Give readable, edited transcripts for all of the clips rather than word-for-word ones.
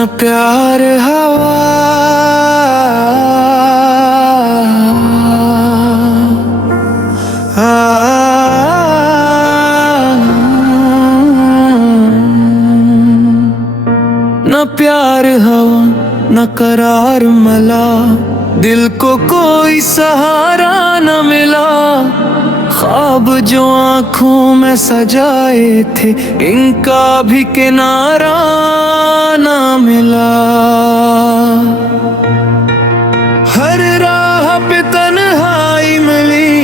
न प्यार हवा न प्यार हवा न करार मला, दिल को कोई सहारा न मिला। ख्वाब जो आँखों में सजाए थे, इनका भी किनारा न मिला। हर राह पे तन्हाई मिली,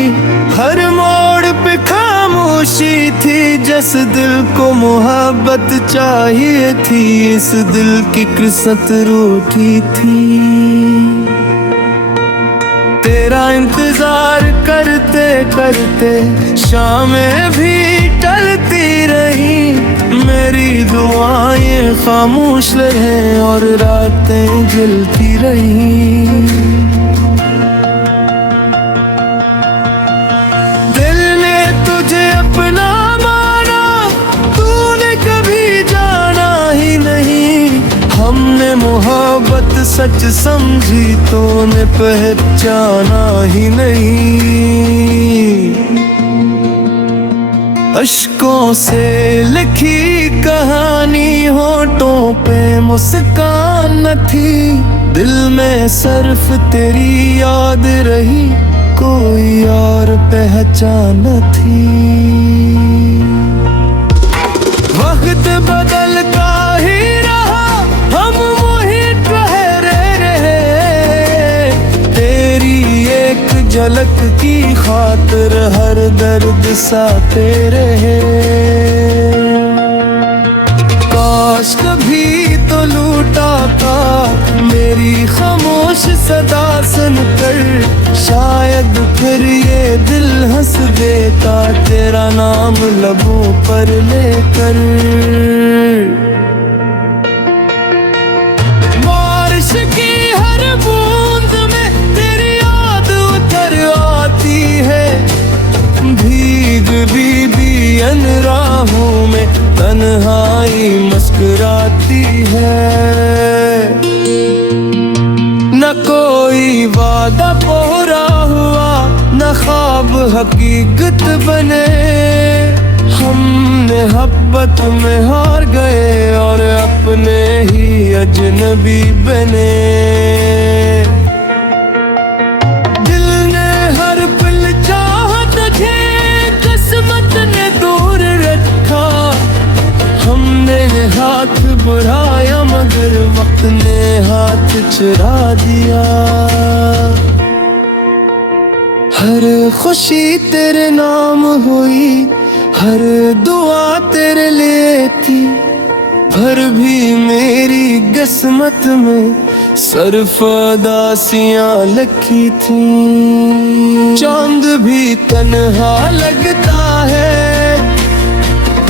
हर मोड़ पे खामोशी थी। जिस दिल को मोहब्बत चाहिए थी, इस दिल की किस्मत रूठी थी। तेरा इंतजार करते करते शामें भी टलती रही। मेरी दुआएं खामोश रहे और रातें जलती रही। दिल ने तुझे अपना माना, तूने कभी जाना ही नहीं। हमने मोहब्बत सच समझी, तूने पहचाना ही नहीं। अश्कों से लिखी कहानी, होठों पे मुस्कान न थी। दिल में सिर्फ तेरी याद रही, कोई और पहचान न थी। वक्त बदलता ही रहा, हम वहीं ठहरे रहे। तेरी एक झलक की खातिर हर दर्द साथे रहे। काश कभी तो लूटा था मेरी खामोश सदा सुनकर, शायद फिर ये दिल हंस देता तेरा नाम लबों पर लेकर। बारिश की हर बूंद में तेरी याद उतर आती है। भीग भी राहों में तन्हाई मुस्कुराती है। न कोई वादा पूरा हुआ, न ख्वाब हकीकत बने। हमने मोहब्बत में हार गए और अपने ही अजनबी बने। दिल ने हर पल चाहा तुझे, किस्मत ने दूर रखा। हमने हाथ बढ़ाया मगर वक्त ने हाथ चुरा दिया। हर खुशी तेरे नाम हुई, हर दुआ तेरे लिए थी। पर भी मेरी किस्मत में सिर्फ उदासियां लिखी थी। चांद भी तन्हा लगता है,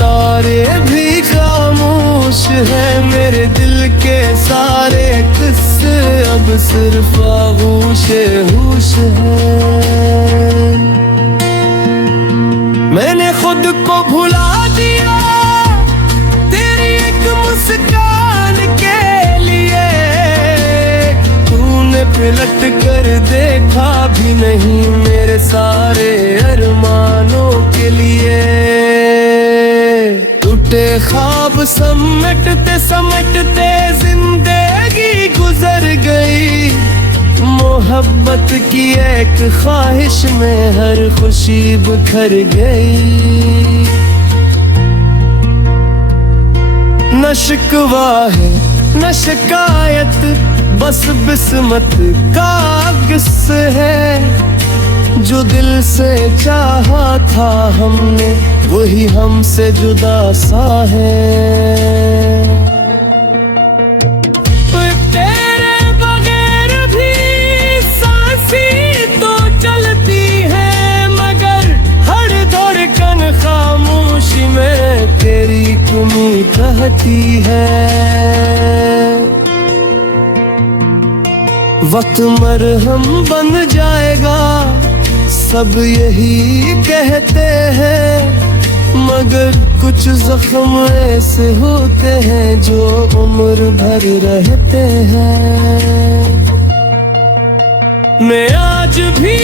तारे भी खामोश है। मेरे दिल के सारे किस्से अब सिर्फ आगोश होश है। मैंने खुद को भुला दिया तेरी एक मुस्कान के लिए। तूने पलट कर देखा भी नहीं मेरे सारे अरमानों के लिए। टूटे ख्वाब समेटते समेटते जिंदगी गुजर गई। मोहब्बत की एक ख्वाहिश में हर खुशी बिखर गई। न शिकवा है न शिकायत, बस किस्मत का किस्सा है। जो दिल से चाहा था हमने, वही हमसे जुदा सा है। खामोशी में तेरी कमी कहती है। वक्त मरहम बन जाएगा, सब यही कहते हैं। मगर कुछ जख्म ऐसे होते हैं जो उम्र भर रहते हैं। मैं आज भी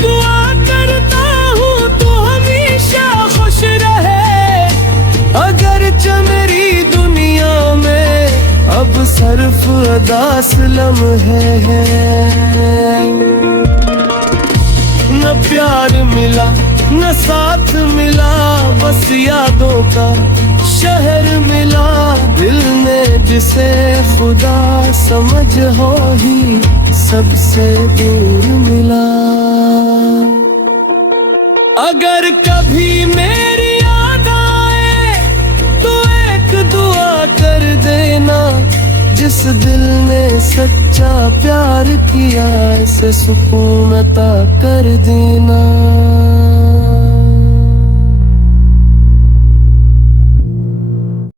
दुआ करता हूँ तू हमेशा खुश रहे, अगरचे मेरी दुनिया में अब सिर्फ उदास लम्हे हैं। न प्यार मिला न साथ मिला, बस यादों का शहर मिला, दिल ने जिसे खुदा समझ हो ही सबसे दूर मिला। अगर कभी मेरी याद आए तो एक दुआ कर देना, जिस दिल ने सच्चा प्यार किया इसे सुकून अता कर देना।